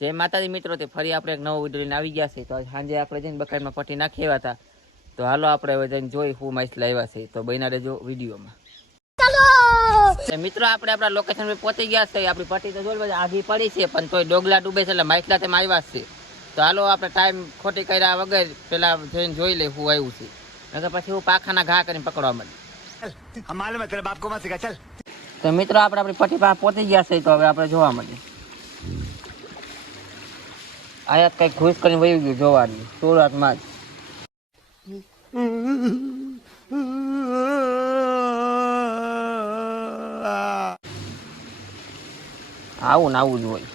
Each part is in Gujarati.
જય માતાજી મિત્રો, તે ફરી આપણે એક નવો વિડીયો લઈને આવી ગયા છે. તો સાંજે આપણે જઈને બકાઈમાં પટ્ટી નાખી આવ્યા હતા. તો હાલો આપણે હવે જઈને જોઈ શું માછલા આવ્યા છે. તો બન્યા રહેજો વિડીયોમાં. મિત્રો આપણે આપણા લોકેશન પર પહોંચી ગયા છે. આપણી પટ્ટી તો જોઈ આઘી પડી છે, પણ તોય ડોગલા ડૂબે છે એટલે માછલા તેમાં આવ્યા છે. તો હાલો આપણે ટાઈમ ખોટી કર્યા વગર પેલા જઈને જોઈ લઈ શું આવ્યું છે. નકર પછી હું પાખાના ઘા કરીને પકડવા માંડી. તો મિત્રો આપણે આપણી પટ્ટી પાસે પહોંચી ગયા છે. તો હવે આપણે જોવા માંડીએ. આયા કઈક ઘૂસ કરીને વયું ગયું જોવાનું સુરતમાં જ. આવું ને આવું જ હોય.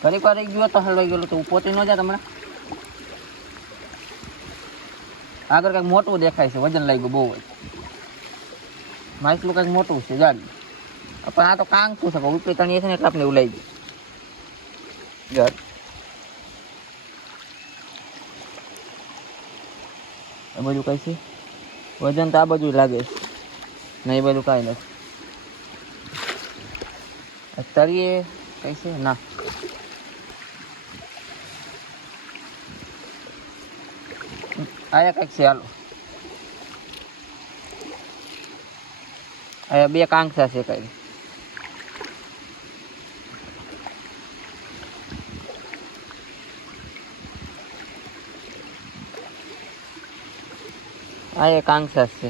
ઘડીક વાર રહી ગયો તો હલવાઈ ગયેલું તો પહોંચી ન જાય તમને. આગળ કઈક મોટું દેખાય છે, વજન લાગ્યું બહુ હોય. માછલું કઈક મોટું છે જાડી, પણ આ તો કાંગ શું છે ઉપરી તણીએ છે ને એટલે આપણે એવું લઈ ગયું. આ બધું કઈ છે વજન તો આ બધું લાગે છે ને, એ બધું કાંઈ નથી. તળીએ કઈ છે ના, આયા કઈક છે. હાલો આયા બે કાંકસા છે કઈ. આ એક કાંકસા છે.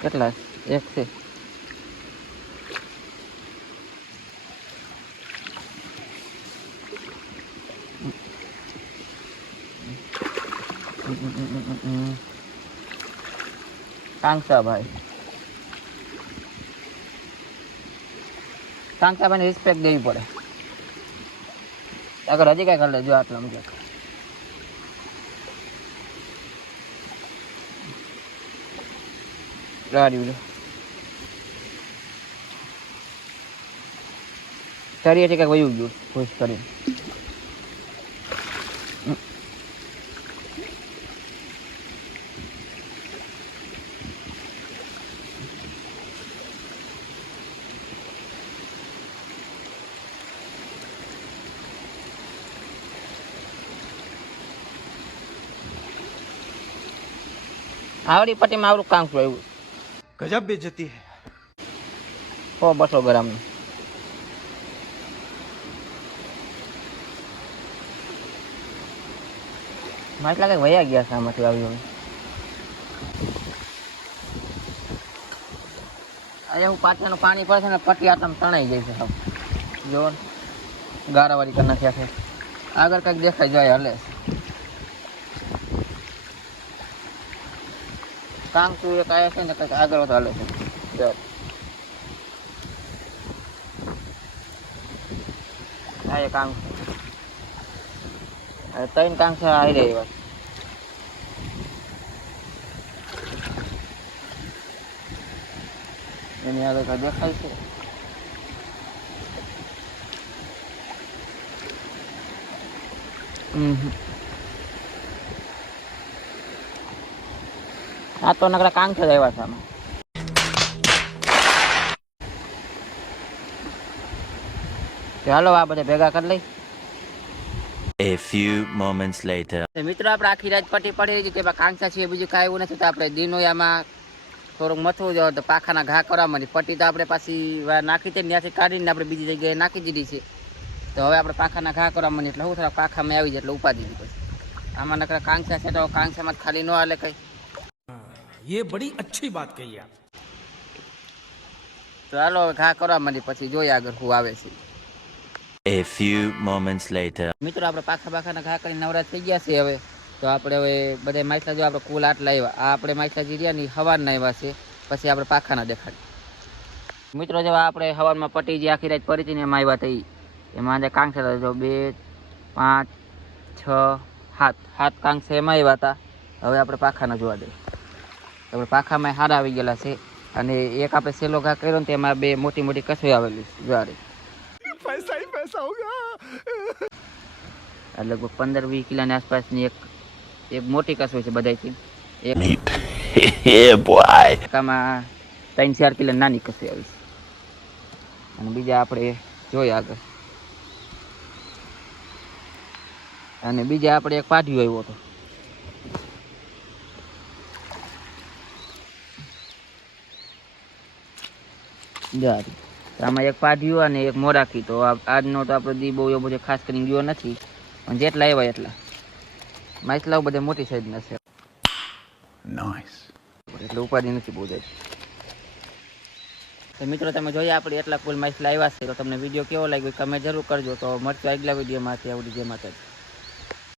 કેટલા એક છે. કાંકસા ભાઈ, કાંકસા ભાઈને રિસ્પેક્ટ દેવી પડે. આગળ હજી કઈ કરી લેજો આટલા મુજબ. તરીએ કઈક વયું ગયું ખુશ કરીને. આવડી પટ્ટીમાં આવડું કાંકરું આવ્યું. ગજબ બેઇજ્જતી હે. 100-200 ગ્રામનું. માછલા કઈક વયા ગયા છે આમાંથી આવ્યું. અહીંયા હું પાછળનું પાણી પડે છે ને પટ્ટી આટલામાં તણાઈ જાય છે. જો ગારાવાળી કરી નાખ્યા છે. આગળ કંઈક દેખાય જાય હલે. કામ શું એક આવ્યા છે ને કંઈક આગળ તો હાલે છે. જો આ એક કામ છે. 3 કામ છે આવી રહી વાત. એની આગળ કઈ દેખાય છે. આ તો નકરા કાંગ છે આવ્યા છે આમાં. ચાલો આ બધા ભેગા કરી લઈ. A few moments later. મિત્રો આપણે આખી રાત પટ્ટી પડી રહી છે. તેમાં કાંગસા છે બીજું કાંઈ એવું નથી. તો આપણે દિનોયામાં થોડુંક મથવું જાવ તો પાખાના ઘા કરવા માંડી. પટ્ટી તો આપણે પાછી નાખી છે ત્યાંથી કાઢીને આપણે બીજી જગ્યાએ નાખી દીધી છે. તો હવે આપણે પાખાના ઘા કરવા માંડી એટલે હું થોડા પાખામાં આવી જાય એટલે ઉપાડી દીધી. પછી આમાં નકરા કાંગસા છે તો કાંગસામાં ખાલી ન હાલે કઈ. ये बड़ी अच्छी बात कही आप. તો હાલો હવે ઘા કરવા માંડી પછી જોઈએ આગળ શું આવે છે. A few moments later. મિત્રો આપણે પાખાના ઘા કરીને નવરા થઈ ગયા છે. હવે તો આપણે હવે બધા માછલા જો આપણે કુલ આટલા આવ્યા. આ આપણે માછલા જે રહ્યા ને હવારના આવ્યા છે. પછી આપણે પાખાના દેખાડીએ. મિત્રો જેવા આપણે હવારમાં પટ્ટી જે આખી રાત પડી હતી ને એમાં આવ્યા હતા. એમાં આજે કાંકસા જો 2, 5, 6, 7 કાંકસા એમાં આવ્યા હતા. હવે આપણે પાખાના જોવા દઈએ. આપણે પાખામાં હારા આવી ગયેલા છે. અને એક આપણે સેલો ઘા કર્યો ને તેમાં 2 મોટી મોટી કસોઈ આવેલી છે. જોવાડે पैसा ही पैसा होगा. લગભગ 15-20 કિલોની આસપાસની એક મોટી કસોઈ છે બધાયથી. એક Yeah, boy. કામાં 3-4 કિલો નાની કસોઈ આવી છે. અને બીજા આપણે જોઈએ આગળ. અને બીજા આપણે એક પાઢિયો આવ્યો હતો. આમાં એક પાઢિયો અને એક મોરાકી. તો આજનો તો આપણો દી બહુ એવો બધો ખાસ કરીને ગયો નથી, પણ જેટલા આવ્યા એટલા માછલાઓ બધા મોટી સાઈઝના છે. એટલે ઉપાધિ નથી બહુ જાય. તો મિત્રો તમે જોઈએ આપણે એટલા કુલ માછલા આવ્યા છે. તો તમને વિડીયો કેવો લાગ્યો કમેન્ટ જરૂર કરજો. તો મળશું આગલા વિડીયોમાં. ત્યાં સુધી જય માતાજી.